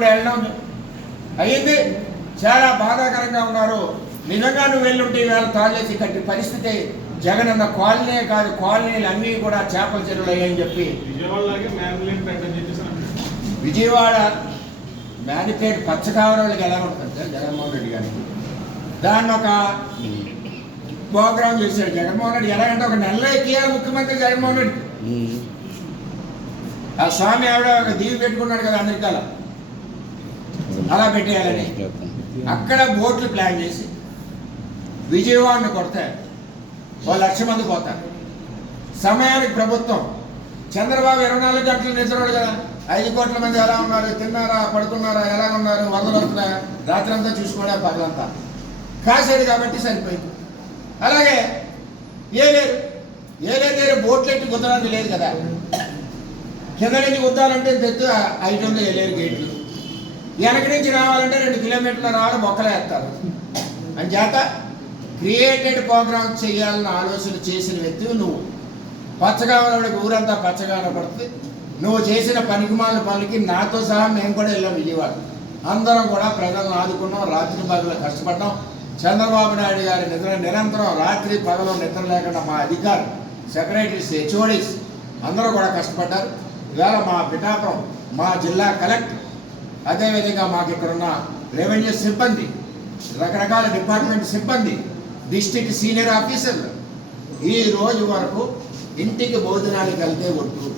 వెళ్ళడం అయ్యింది. చాలా బాధాకరంగా ఉన్నారు. నిజంగా నువ్వు వెళ్ళుంటే ఈవేళ తాగేసి కట్టి పరిస్థితి జగన్ అన్న కాలనీ కాదు కాలనీలు అన్నీ కూడా చేపల చెరువులు అయ్యాయని చెప్పి. విజయవాడ మ్యానిపేట్ పచ్చ కావరాళ్ళకి ఎలా ఉంటుంది సార్? జగన్మోహన్ రెడ్డి గారికి. దాన్ని ఒక ప్రోగ్రామ్ చేశాడు జగన్మోహన్ రెడ్డి. ఎలాగంటే ఒక నెల ఎక్కియాలి ముఖ్యమంత్రి జగన్మోహన్ రెడ్డి. ఆ స్వామి ఆవిడ ఒక దీవి పెట్టుకున్నాడు కదా అమెరికాలో. అలా పెట్టేయాలని. అక్కడ బోట్లు ప్లాన్ చేసి విజయవాడను కొడతారు. ఓ లక్ష మంది పోతారు. సమయానికి ప్రభుత్వం చంద్రబాబు ఇరవై నాలుగు గంటలు నిద్రడు కదా. ఐదు కోట్ల మంది ఎలా ఉన్నారు? తిన్నారా? పడుకున్నారా? ఎలా ఉన్నారు? వరదలు వస్తున్నాయా? రాత్రి అంతా చూసుకోడా పగలంతా. కాసేది కాబట్టి సరిపోయింది. అలాగే ఏ లేదు. ఏ లేదు బోట్లు ఎట్టి కుదరడానికి లేదు కదా. కింద నుంచి గుద్దాలంటే తెచ్చు ఐదు వందలు ఏలేరు గేట్లు. వెనక నుంచి రావాలంటే రెండు కిలోమీటర్ల రావడం మొక్కలు వేస్తారు. అని చేత క్రియేటెడ్ ప్రోగ్రామ్ చేయాలని ఆలోచన చేసిన వ్యక్తి నువ్వు. పచ్చగా ఉన్నవాడికి ఊరంతా పచ్చగా కనపడుతుంది నువ్వు చేసిన పనికిమాల పనులకి నాతో సహా మేము కూడా వెళ్ళాం విజయవాడ. అందరం కూడా ప్రజలను ఆదుకున్నాం రాత్రి పగలు కష్టపడ్డాం. చంద్రబాబు నాయుడు గారి నిద్ర నిరంతరం రాత్రి పగలు నిద్ర లేకుండా మా అధికారులు సెక్రటరీస్ హెచ్ఓడీస్ అందరూ కూడా కష్టపడ్డారు. ఇవాళ మా పిఠాపురం మా జిల్లా కలెక్టర్ అదేవిధంగా మాకు ఇక్కడ ఉన్న రెవెన్యూ సిబ్బంది రకరకాల డిపార్ట్మెంట్ సిబ్బంది డిస్టిక్ సీనియర్ ఆఫీసర్లు ఈ రోజు వరకు ఇంటికి భోజనానికి వెళ్తే ఒట్టు.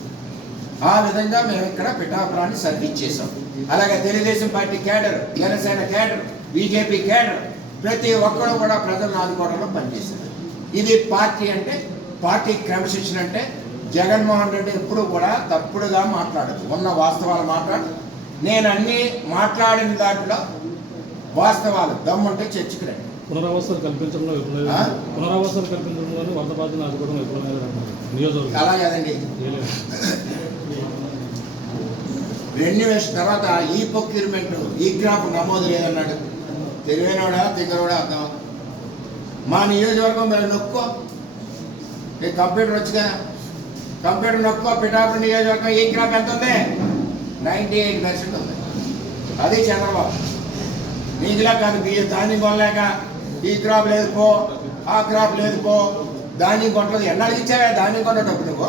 ఆ విధంగా మేము ఇక్కడ పిఠాపురాన్ని సర్వీస్ చేసాం అలాగే Telugu Desam party cadre Janasena cadre BJP cadre ప్రతి ఒక్కరు కూడా ప్రజలను ఆదుకోవడంలో పనిచేశారు. ఇది పార్టీ అంటే పార్టీ క్రమశిక్షణ అంటే జగన్మోహన్ రెడ్డి ఎప్పుడు కూడా తప్పుడుగా మాట్లాడదు. ఉన్న వాస్తవాలు మాట్లాడు నేను అన్ని మాట్లాడిన దాంట్లో వాస్తవాలు. దమ్ముంటే చర్చకు రండి. పునరావాసాలు కల్పించడంలో? పునరావాసాలు కల్పించడంలోనే వరద బాధను ఆదుకోవడం నియోజకవర్గం. అలా కదండి. ఏలేదు. రెన్యువేషన్ తర్వాత ఈ ప్రొక్యూర్మెంట్ ఈ క్రాప్ నమోదు లేదన్నాడు. తెలివైనవాడా తింగరోడా అర్థం మా నియోజకవర్గం మీరు నొక్కో. కంప్యూటర్ వచ్చిగా? కంప్యూటర్ నొక్కో. పిఠాపురం నియోజకవర్గం ఈ క్రాప్ ఎంత ఉంది నైంటీ ఎయిట్ పర్సెంట్ ఉంది. అది చంద్రబాబు. నీకులా కాదు బియ్య ధాన్యం కొనలేక ఈ క్రాప్ లేదు పో ఆ క్రాప్ లేదు పో ధాన్యం కొనలేదు. ఎన్నాళ్ళకి ఇచ్చావా? ధాన్యం కొన్న డబ్బు నువ్వు.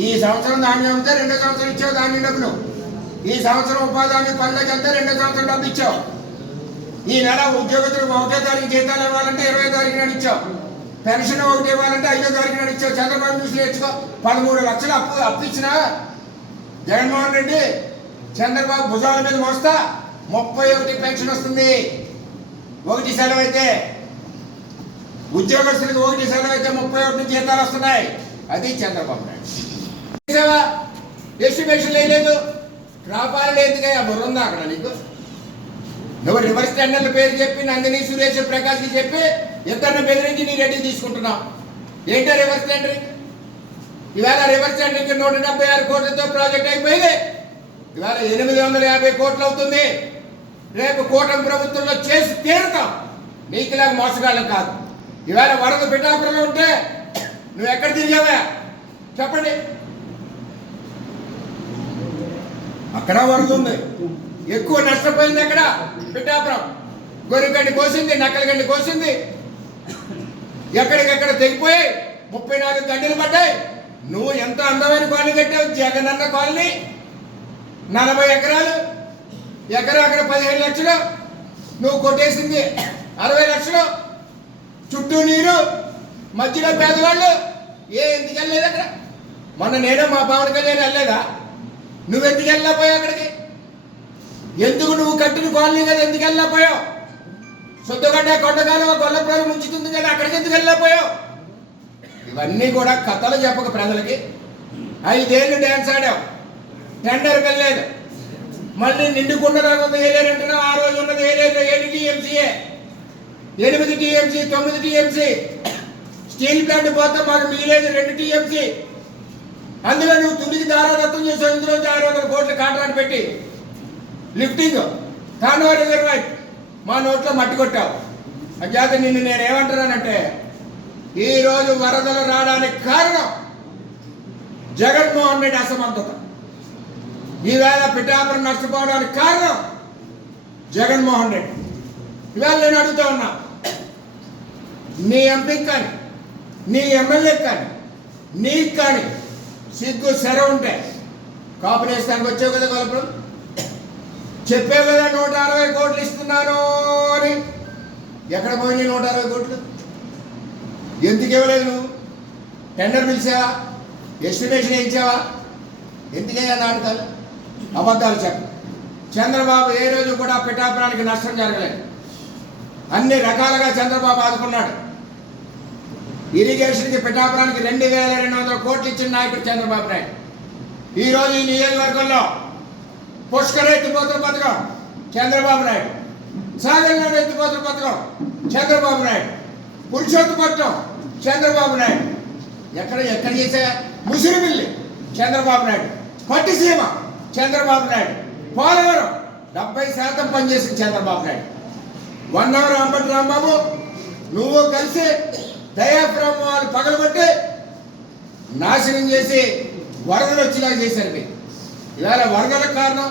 ఈ సంవత్సరం ధాన్యం అమ్మితే రెండో సంవత్సరం ఇచ్చావు ధాన్యం డబ్బు నువ్వు. ఈ సంవత్సరం ఉపాధి హామీ పనులకి వెళ్తే రెండో సంవత్సరం డబ్బు ఇచ్చావు. ఈ నెల ఉద్యోగస్తులకు ఒకటో తారీఖు జీతాలు ఇవ్వాలంటే ఇరవై తారీఖు నాడు ఇచ్చావు. పెన్షన్ ఒకటి ఇవ్వాలంటే ఐదో తారీఖు నాడు ఇచ్చావు. చంద్రబాబు న్యూస్ నేర్చుకో. పదమూడు లక్షలు అప్పు అప్పు ఇచ్చినా జగన్మోహన్ రెడ్డి చంద్రబాబు భుజాల మీద మోస్తా ముప్పై ఒకటి పెన్షన్ వస్తుంది. ఒకటి సెలవు అయితే ఉద్యోగస్తులకు ఒకటి సెలవు అయితే ముప్పై ఒకటి జీతాలు వస్తున్నాయి. అది చంద్రబాబు నాయుడు. ఎస్టిమేషన్ లేదు రాపాలు లేదుగా ఆ అక్కడ నీకు? నువ్వు రివర్స్ టెండర్ల పేరు చెప్పి నందిని సురేష్ ప్రకాష్ చెప్పి ఇద్దరిని బెదిరించి నీ రెడ్డి తీసుకుంటున్నావు. ఏంటో రివర్స్ టెండరింగ్ ఇవాళ రివర్స్ టెండరింగ్ నూట డెబ్బై ఆరు కోట్లతో ప్రాజెక్ట్ అయిపోయింది. ఇవాళ ఎనిమిది వందల యాభై కోట్లు అవుతుంది. రేపు కూటమి ప్రభుత్వంలో చేసి తీరుతాం. నీకు ఇలాగ మోసగాళ్ళం కాదు. ఇవాళ వరద పిఠాపురంలో ఉంటే నువ్వు ఎక్కడ తిరిగావా? చెప్పండి. అక్కడ వరద ఉంది. ఎక్కువ నష్టపోయింది అక్కడ పిఠాపురం. గొర్రెగడ్డి కోసింది నక్కలగడ్డి కోసింది. ఎక్కడికెక్కడ తెగిపోయి ముప్పై నాలుగు గడ్డలు పడ్డాయి. నువ్వు ఎంత అందమైన కాలనీ కట్టావు? జగనన్న కాలనీ. నలభై ఎకరాలు. ఎకరా అక్కడ పదిహేను లక్షలు. నువ్వు కొట్టేసింది అరవై లక్షలు. చుట్టూ నీరు మధ్యలో పేదవాళ్ళు. ఏ ఎందుకు వెళ్ళలేదు అక్కడ? మొన్న నేను మా పవన్ కళ్యాణ్ వెళ్ళలేదా? నువ్వు ఎందుకు వెళ్ళకపోయావు అక్కడికి? ఎందుకు నువ్వు కట్టిన కాలనీ కదా ఎందుకు వెళ్ళకపోయావు సొద్దుగడ్డ కొండగాలం గొల్లపురం ముంచుతుంది కదా అక్కడికి ఎందుకు వెళ్ళకపోయావు ఇవన్నీ కూడా కథలు చెప్పక ప్రజలకి. ఐదేళ్ళు డ్యాన్స్ ఆడావు. టెండర్ వెళ్ళలేదు మళ్ళీ నిండుకున్న రాకుండా వేయలేరంటున్నావు ఆ రోజు ఉన్నది వేయలేదు ఏడు టీఎంసీఏ ఎనిమిది టీఎంసీ తొమ్మిది టీఎంసీ. స్టీల్ ప్లాంట్ పోతే మాకు మిగిలేదు రెండు టీఎంసీ. అందులో నువ్వు తుడికి దారాదత్తం చేసావు. ఇందులో ఆరు వందల కోట్ల కాంట్రాక్ట్ పెట్టి. లిఫ్టింగ్. కాన్వా రిజర్వాయర్. మా నోట్లో మట్టి కొట్టావు. అంచేత నిన్ను నేను ఈరోజు వరదలు రావడానికి కారణం జగన్మోహన్ రెడ్డి అసమర్థత. ఈవేళ పిఠాపురం నష్టపోవడానికి కారణం జగన్మోహన్ రెడ్డి. ఇవాళ నేను అడుగుతా ఉన్నా నీ ఎంపీ కానీ నీ ఎమ్మెల్యే కానీ నీకు కానీ సిగ్గు సెర ఉంటే కాపునేస్తానికి వచ్చావు కదా కలుపులు చెప్పావు కదా నూట అరవై కోట్లు ఇస్తున్నాను అని. ఎక్కడ పోయినాయి నూట అరవై కోట్లు? ఎందుకు ఇవ్వలేదు నువ్వు? టెండర్ పిలిచావా? ఎస్టిమేషన్ ఇచ్చావా? ఎందుకయ్యా నాటకాలు అబద్ధాలు చెప్ప. చంద్రబాబు ఏ రోజు కూడా పిఠాపురానికి నష్టం జరగలేదు. అన్ని రకాలుగా చంద్రబాబు ఆదుకున్నాడు. ఇరిగేషన్కి పిఠాపురానికి రెండు వేల రెండు వందల కోట్లు ఇచ్చిన నాయకుడు చంద్రబాబు నాయుడు. ఈ ఈ నియోజకవర్గంలో పుష్కర ఎత్తిపోతున్న పథకం చంద్రబాబు నాయుడు. సాగర్లో ఎత్తిపోతున్న పథకం చంద్రబాబు నాయుడు. పురుషోత్తపట్నం చంద్రబాబు నాయుడు. ఎక్కడ ఎక్కడ చేశా? ముసిరిమిల్లి చంద్రబాబు నాయుడు. పట్టిసీమ చంద్రబాబు నాయుడు. పోలవరం డెబ్బై శాతం పనిచేసిన చంద్రబాబు నాయుడు. వన్ అవర్ అంబటి రాంబాబు నువ్వు కలిసి దయాపురం వాళ్ళు పగలబట్టి నాశనం చేసి వరదలు వచ్చేలా చేశారు మీరు. ఇవాళ వరదలకు కారణం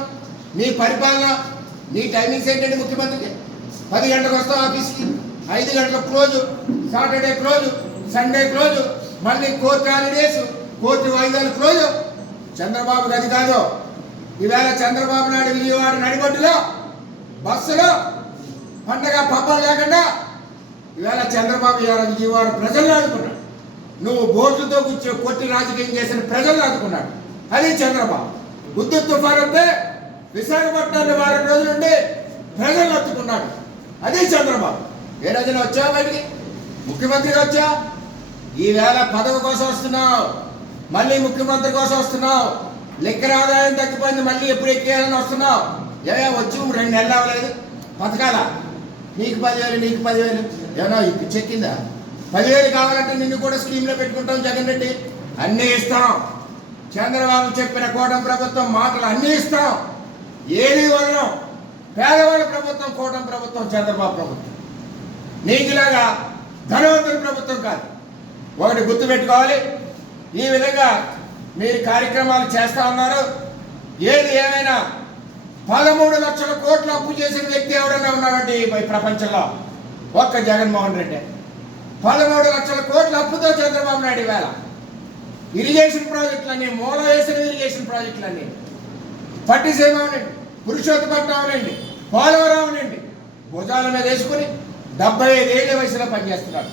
నీ పరిపాలన నీ టైమింగ్స్ ఏంటంటే ముఖ్యమంత్రికి? పది గంటలకు వస్తాం ఆఫీస్కి ఐదు గంటలకు close. Saturday close Sunday close మళ్ళీ కోర్టు హాలిడేస్ కోర్టు వాయిదాలు క్లోజ్. చంద్రబాబు గది కాదు. ఈవేళ చంద్రబాబు నాయుడు విజయవాడ నడిబొడ్డులో బస్సులో పండగ పబ్బం లేకుండా ఈవేళ చంద్రబాబు ఇవాళ విజయవాడ ప్రజలు ఆదుకున్నాడు. నువ్వు బోర్డుతో కూర్చో కొట్టి రాజకీయం చేసిన ప్రజలు ఆదుకున్నాడు. అది చంద్రబాబు. ఉద్యుత్ తుఫాన్ వస్తే విశాఖపట్నాన్ని వారం రోజుల నుండి ప్రజలు అత్తుకున్నాడు. అది చంద్రబాబు. ఏ రోజున వచ్చావు బయటికి? ముఖ్యమంత్రి వచ్చా? ఈవేళ పదవి కోసం వస్తున్నావు. మళ్ళీ ముఖ్యమంత్రి కోసం వస్తున్నావు. లిక్కర్ ఆదాయం తగ్గిపోయింది మళ్ళీ ఎప్పుడు ఎక్కేయాలని వస్తున్నావు? ఏ వచ్చి రెండు నెలలు అవ్వలేదు. బతకాలా? నీకు పదివేలు నీకు పదివేలు. ఏమన్నా ఇప్పుడు చెక్కిందా పదివేలు కావాలంటే నిన్ను కూడా స్కీమ్లో పెట్టుకుంటాం జగన్ రెడ్డి. అన్నీ ఇస్తాం. చంద్రబాబు చెప్పిన కోటం ప్రభుత్వం మాటలు అన్నీ ఇస్తాం. ఏది వదలం? పేదవాళ్ళ ప్రభుత్వం కోటం ప్రభుత్వం చంద్రబాబు ప్రభుత్వం. నీకులాగా ధనవంతుల ప్రభుత్వం కాదు. ఒకటి గుర్తు పెట్టుకోవాలి. ఈ విధంగా మీరు కార్యక్రమాలు చేస్తా ఉన్నారు. ఏది ఏమైనా పదమూడు లక్షల కోట్లు అప్పు చేసిన వ్యక్తి ఎవరైనా ఉన్నారంటే ఈ ప్రపంచంలో? ఒక్క జగన్మోహన్ రెడ్డి. పదమూడు లక్షల కోట్ల అప్పుతో చంద్రబాబు నాయుడు ఈవేళ ఇరిగేషన్ ప్రాజెక్టులన్నీ మూల వేసిన ఇరిగేషన్ ప్రాజెక్టులన్నీ. పట్టిసీమ అవనండి పురుషోత్తపట్నం అవనండి పోలవరం అవనండి భుజాల మీద వేసుకుని డెబ్బై ఐదేళ్ళ వయసులో పనిచేస్తున్నాడు.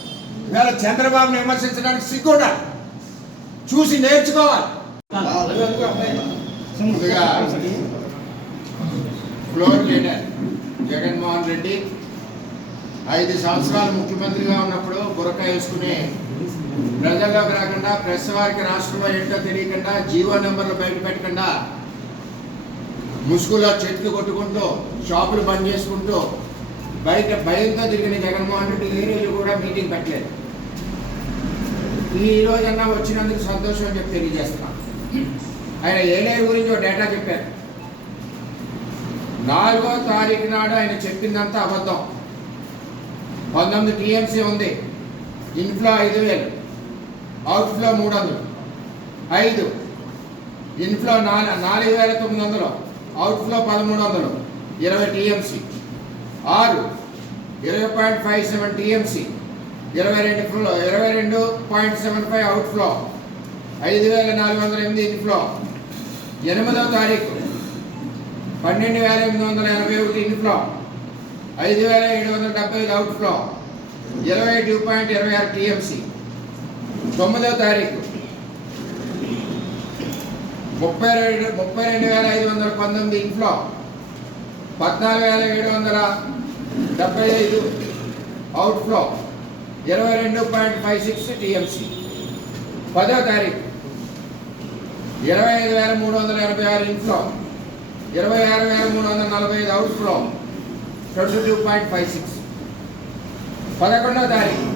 ఇవాళ చంద్రబాబును విమర్శించడానికి సిగ్గుండా? చూసి నేర్చుకోవాలి. ముందుగా ఫ్లోర్ లీడర్ జగన్మోహన్ రెడ్డి ఐదు సంవత్సరాలు ముఖ్యమంత్రిగా ఉన్నప్పుడు బురక వేసుకుని ప్రజల్లోకి రాకుండా ప్రెస్ వారికి రాష్ట్రంలో ఏంటో తెలియకుండా జీవో నెంబర్లు బయట పెట్టకుండా ముసుగులో చెట్లు కొట్టుకుంటూ షాపులు బంద్ చేసుకుంటూ బయట భయంతో తిరిగిన జగన్మోహన్ రెడ్డి ఈ రోజు కూడా మీటింగ్ పెట్టలేదు. ఈ రోజన్నా వచ్చినందుకు సంతోషం అని చెప్పి తెలియజేస్తున్నాం. ఆయన ఏలేరు గురించి ఒక డేటా చెప్పారు. నాలుగో తారీఖు నాడు ఆయన చెప్పిందంతా అబద్ధం. పంతొమ్మిది టీఎంసీ ఉంది. ఇన్ఫ్లో ఐదు వేలు. అవుట్ఫ్లో మూడు వందలు. ఐదు. ఇన్ఫ్లో నాలుగు నాలుగు వేల తొమ్మిది వందలు. అవుట్ఫ్లో పదమూడు వందలు. ఇరవై టీఎంసీ. ఆరు ఇరవై పాయింట్ ఫైవ్ సెవెన్ టీఎంసీ ఇరవై రెండు ఫ్లో ఇరవై రెండు point seven five outflow ఐదు వేల నాలుగు వందల ఎనిమిది ఇన్ఫ్లో ఎనిమిదవ తారీఖు పన్నెండు వేల ఎనిమిది వందల ఎనభై ఒకటి ఇన్ఫ్లో ఐదు వేల ఏడు వందల డెబ్బై ఐదు అవుట్ ఫ్లో ఇరవై టూ పాయింట్ ఇరవై ఆరు టీఎంసీ. తొమ్మిదవ తారీఖు ముప్పై రెండు ముప్పై రెండు వేల ఐదు వందల పంతొమ్మిది ఇన్ఫ్లో పద్నాలుగు వేల ఏడు వందల డెబ్బై ఐదు అవుట్ఫ్లో ఇరవై రెండు పాయింట్ ఫైవ్ సిక్స్ టీఎంసీ పదో తారీఖు ఇరవై ఐదు వేల మూడు వందల ఎనభై ఆరు ఇన్ఫ్లో ఇరవై ఆరు వేల మూడు వందల నలభై ఐదు outflow twenty two point five six పదకొండవ తారీఖు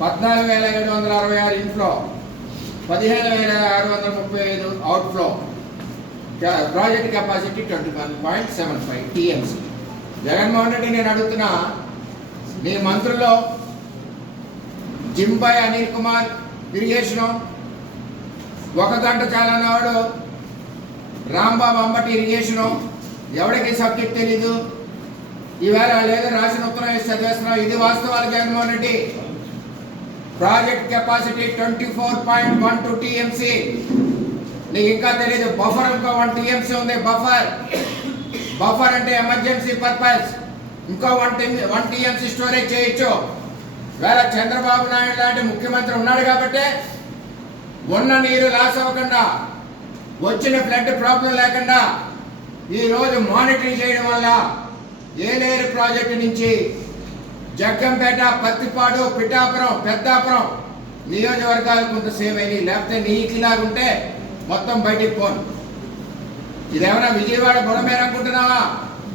పద్నాలుగు వేల ఏడు వందల అరవై ఆరు ఇన్ఫ్లో పదిహేను వేల ఆరు వందల ముప్పై ఐదు outflow project capacity twenty one point seven five TMC. Jaganmohan Reddy నేను అడుగుతున్నా మీ మంత్రుల్లో జింబాయ్ అనిల్ కుమార్ ఇరిగేషను ఒక గంట చాలన్నవాడు రాంబాబు అంబటి ఇరిగేషను ఎవడికి సబ్జెక్ట్ తెలీదు? ఈవేళ లేదు రాసిన ఉత్తరం వేసి చదివేస్తున్నాం ఇది వాస్తవాలు Jaganmohan Reddy. Project capacity twenty four point one two TMC. నీకు ఇంకా తెలియదు బఫర్ ఇంకో వన్ టీఎంసీ ఉంది. బఫర్ బఫర్ అంటే ఎమర్జెన్సీ పర్పస్ ఇంకో one T one TMC storage చేయొచ్చు. వేళ చంద్రబాబు నాయుడు లాంటి ముఖ్యమంత్రి ఉన్నాడు కాబట్టి ఉన్న నీరు లాస్ అవ్వకుండా వచ్చిన ఫ్లడ్ ప్రాబ్లం లేకుండా ఈరోజు మానిటరింగ్ చేయడం వల్ల ఏలేరు ప్రాజెక్టు నుంచి జగ్గంపేట పత్తిపాడు పిఠాపురం పెద్దాపురం నియోజకవర్గాలు కొంత సేవ్ అయినాయి. లేకపోతే నీకిలాగా మొత్తం బయటికి పోను. ఇదేమైనా విజయవాడ బుడమేర అనుకుంటున్నావా?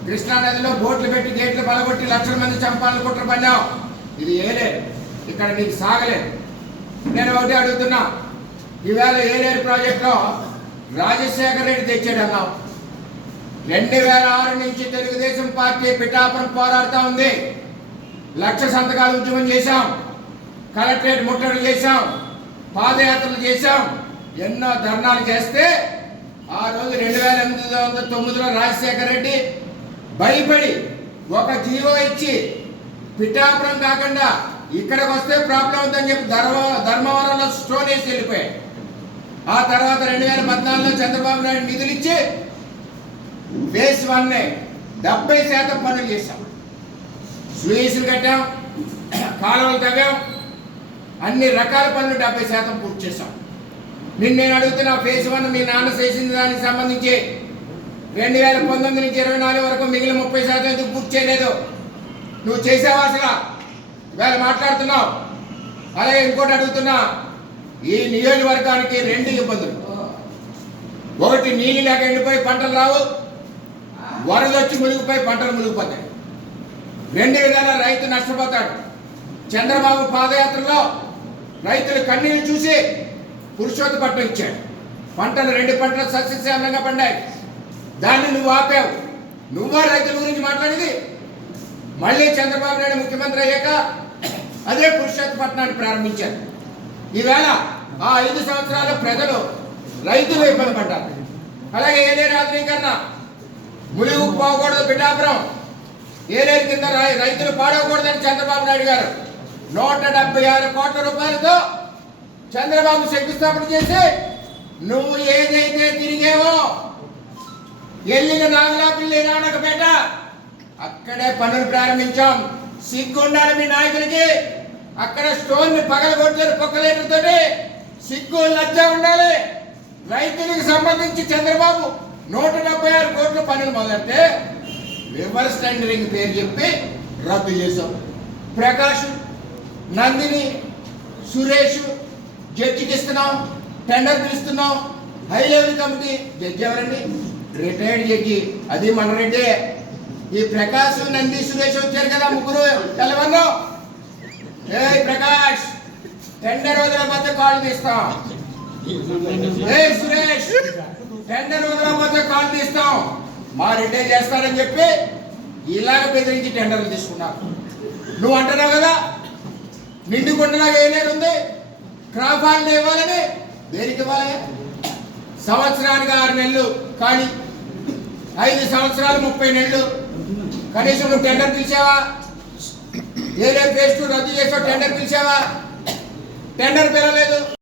కృష్ణా నదిలో బోట్లు పెట్టి గేట్లు పలగొట్టి లక్షల మంది చంపాలని పడ్డావు. ఇది ఏలేదు ఇక్కడ నీకు సాగలేదు. నేను ఒకటి అడుగుతున్నా. ఈవేళ ఏలేరు ప్రాజెక్టులో రాజశేఖర రెడ్డి తెచ్చాడు అన్నావు రెండు వేల ఆరు నుంచి తెలుగుదేశం పార్టీ పిఠాపురం పోరాడుతూ ఉంది. లక్ష సంతకాలు ఉద్యమం చేశాం. కలెక్టరేట్ ముట్టడి చేశాం. పాదయాత్రలు చేశాం. ఎన్నో ధర్నాలు చేస్తే ఆ రోజు రెండు వేల ఎనిమిది వందల తొమ్మిదిలో రాజశేఖర రెడ్డి భయపడి ఒక జీవో ఇచ్చి పిఠాపురం కాకుండా ఇక్కడికి వస్తే ప్రాబ్లం ఉందని చెప్పి ధర్మ ధర్మవరంలో స్టోన్ వేసి వెళ్ళిపోయాడు. ఆ తర్వాత రెండు వేల పద్నాలుగులో చంద్రబాబు నాయుడు నిధులు ఇచ్చి ఫేస్ వన్ డెబ్బై శాతం పనులు చేశాం. స్వీసులు కట్టాం కాలువలు తవ్వాం అన్ని రకాల పనులు డెబ్బై శాతం పూర్తి చేశాం. నిన్న నేను అడుగుతున్నా ఫేజ్ వన్ మీ నాన్న చేసిన దానికి సంబంధించి రెండు వేల పంతొమ్మిది నుంచి ఇరవై నాలుగు వరకు మిగిలిన ముప్పై శాతం ఎందుకు పూర్తి చేయలేదు? నువ్వు చేసావా అసలు ఇవాళ మాట్లాడుతున్నావు. అలాగే ఇంకోటి అడుగుతున్నా. ఈ నియోజకవర్గానికి రెండు ఇబ్బందులు. ఒకటి నీళ్ళు లేక ఎండిపోయి పంటలు రావు. వరద వచ్చి మునిగిపోయి పంటలు మునిగిపోతాయి. రెండు విధాల రైతు నష్టపోతాడు. చంద్రబాబు పాదయాత్రలో రైతులు కన్నీళ్ళు చూసి పురుషోత్త పట్టం ఇచ్చాడు. పంటలు రెండు పంటలు సస్యశ్యామలంగా పండాయి. దాన్ని నువ్వు ఆపావు. నువ్వా రైతుల గురించి మాట్లాడేది? మళ్ళీ చంద్రబాబు నాయుడు ముఖ్యమంత్రి అయ్యాక అదే పురుషోత్తపట్నాన్ని ప్రారంభించారు. ఈవేళ ఆ ఐదు సంవత్సరాలు ప్రజలు రైతులు ఇబ్బంది పడ్డారు. అలాగే ఏదే రాత్రీకరణ ములుగు పోకూడదు పిఠాపురం ఏలేరు కింద రై- రైతులు పాడవకూడదని చంద్రబాబు నాయుడు గారు నూట డెబ్బై ఆరు కోట్ల రూపాయలతో చంద్రబాబు శంకుస్థాపన చేసి నువ్వు ఏదైతే తిరిగేవో ఎల్లిన నాగలాపిల్లి నానకపేట అక్కడే పనులు ప్రారంభించాం. సిగ్గుండాలి మీ నాయకులకి. అక్కడ స్టోన్ని పగలగొట్టారు పొక్కలేటతోటి సిగ్గు లజ్జ ఉండాలి. రైతులకు సంబంధించి చంద్రబాబు నూట డెబ్బై ఆరు కోట్ల పనులు మొదలెడితే రివర్స్ టెండరింగ్ పేరు చెప్పి రద్దు చేశాం. ప్రకాష్ నందిని సురేష్ జడ్జికి ఇస్తున్నాం టెండర్ పిలుస్తున్నాం హై లెవెల్ కమిటీ జడ్జి ఎవరండి? Retired judge. అది మన రెడ్డి. ఈ ప్రకాష్ నంది సురేష్ వచ్చారు కదా ముగ్గురు. తెల్లవన్ను ఏ ప్రకాష్ టెండర్ వదలకపోతే కాల్ తీస్తాం. ఏ సురేష్ టెండర్ వదలకపోతే కాల్ తీస్తాం. మా రిటైర్ చేస్తాడని చెప్పి ఇలాగ బెదిరించి టెండర్లు తీసుకున్నారు. నువ్వు అంటున్నావు కదా? నిండుకుంటున్నా ఏలేరు ఉంది క్రాప్ హాలిడే ఇవ్వాలని? దేనికి ఇవ్వాలి? సంవత్సరానికి ఆరు నెలలు. కానీ ఐదు సంవత్సరాలు ముప్పై నెలలు. కనీసం నువ్వు టెండర్ పిలిచావా? ఏరే పేస్ట్ రద్దు చేసావు టెండర్ పిలిచావా? టెండర్ పిలవలేదు.